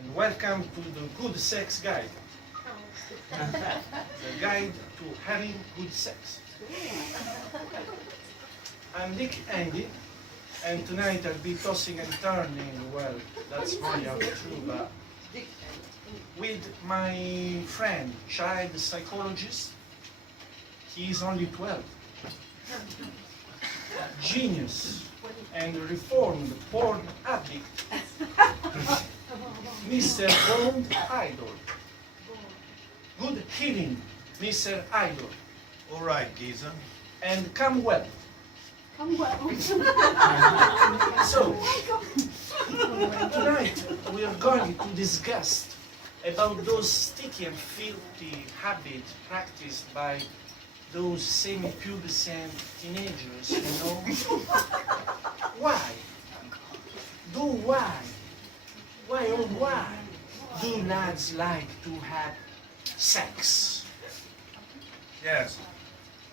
and welcome to the Good Sex Guide. The guide to having good sex. I'm Dick Andy, and tonight I'll be tossing and turning, well, that's really untrue, but with my friend, child psychologist. He is only 12. Genius and reformed porn addict. Mr. Bond Idol. Good healing, Mr. Idol. All right, geezer. And come well. Come well. So, tonight we are going to discuss about those sticky and filthy habits practiced by those semi-pubescent teenagers, you know? Why? Why, oh why do lads like to have sex? Yes.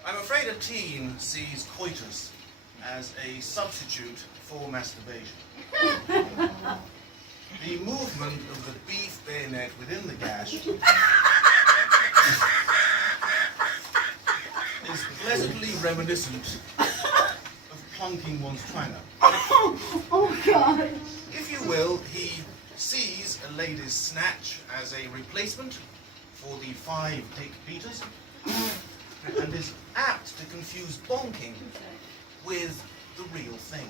I'm afraid a teen sees coitus as a substitute for masturbation. The movement of the beef bayonet within the gash is pleasantly reminiscent of plunking one's twanga. Oh God. If you will, he sees a lady's snatch as a replacement for the 5 Dick Peters, and is apt to confuse bonking with the real thing.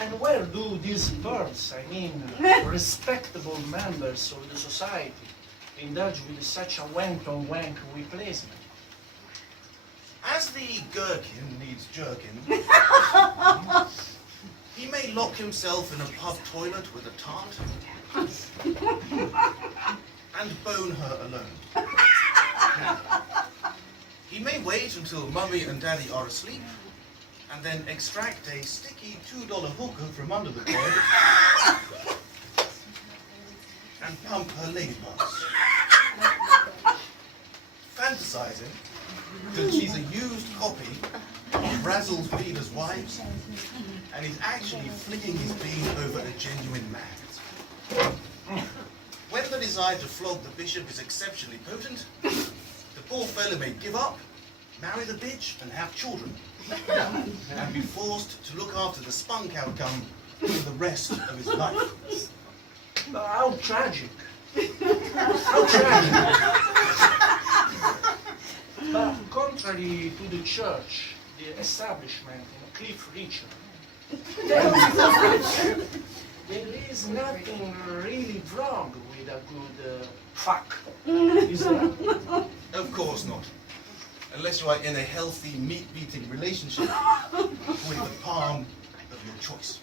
And where do these birds, I mean, respectable members of the society, indulge with such a wank-on-wank replacement? As the gherkin needs jerkin, he may lock himself in a pub toilet with a tart and bone her alone. He may wait until mummy and daddy are asleep and then extract a sticky $2 hooker from under the bed and pump her lady parts, fantasizing that she's a used copy of Razzle's Feeder's Wives and he's actually flicking his bean over a genuine maggot. When the desire to flog the bishop is exceptionally potent, the poor fellow may give up, marry the bitch, and have children, and be forced to look after the spunk outcome for the rest of his life. How tragic. How tragic. But contrary to the church, the establishment in Cliff Richard, there is nothing really wrong with a good fuck, is there? Of course not. Unless you are in a healthy, meat-eating relationship with the palm of your choice.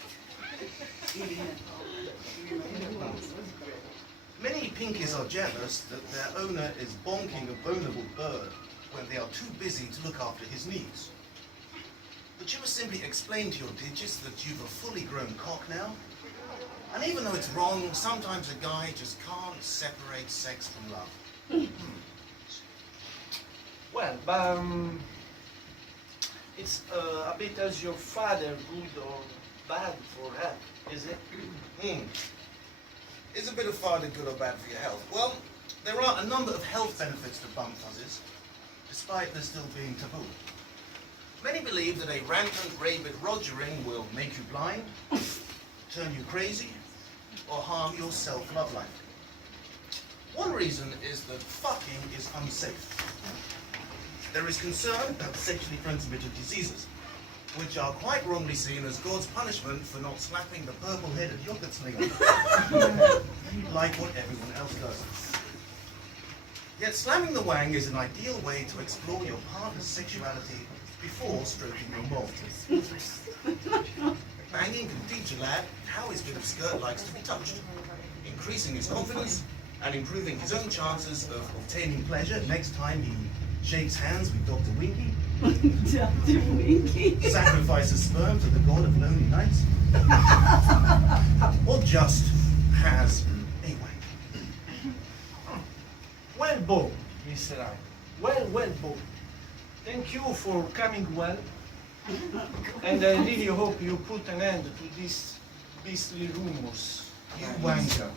Many pinkies are jealous that their owner is bonking a boneable bird when they are too busy to look after his needs. But you must simply explain to your digits that you've a fully grown cock now. And even though it's wrong, sometimes a guy just can't separate sex from love. Well, but it's a bit as your father, good or bad for health, is it? Is a bit of father good or bad for your health? Well, there are a number of health benefits to bum fuzzes, despite there still being taboo. Many believe that a rampant rabid rogering will make you blind, turn you crazy, or harm your self-love life. One reason is that fucking is unsafe. There is concern about sexually transmitted diseases, which are quite wrongly seen as God's punishment for not slapping the purple-headed yogurt slinger, like what everyone else does. Yet slamming the wang is an ideal way to explore your partner's sexuality before stroking your balls. Banging can teach a lad how his bit of skirt likes to be touched, increasing his confidence and improving his own chances of obtaining pleasure next time he shakes hands with Dr. Winky, Dr. Winky. sacrifices sperm to the god of lonely nights, or just has a wank. Well, Bob, Mr. I. Well, Bob. Thank you for coming well. And I really hope you put an end to this beastly rumors. You wanker.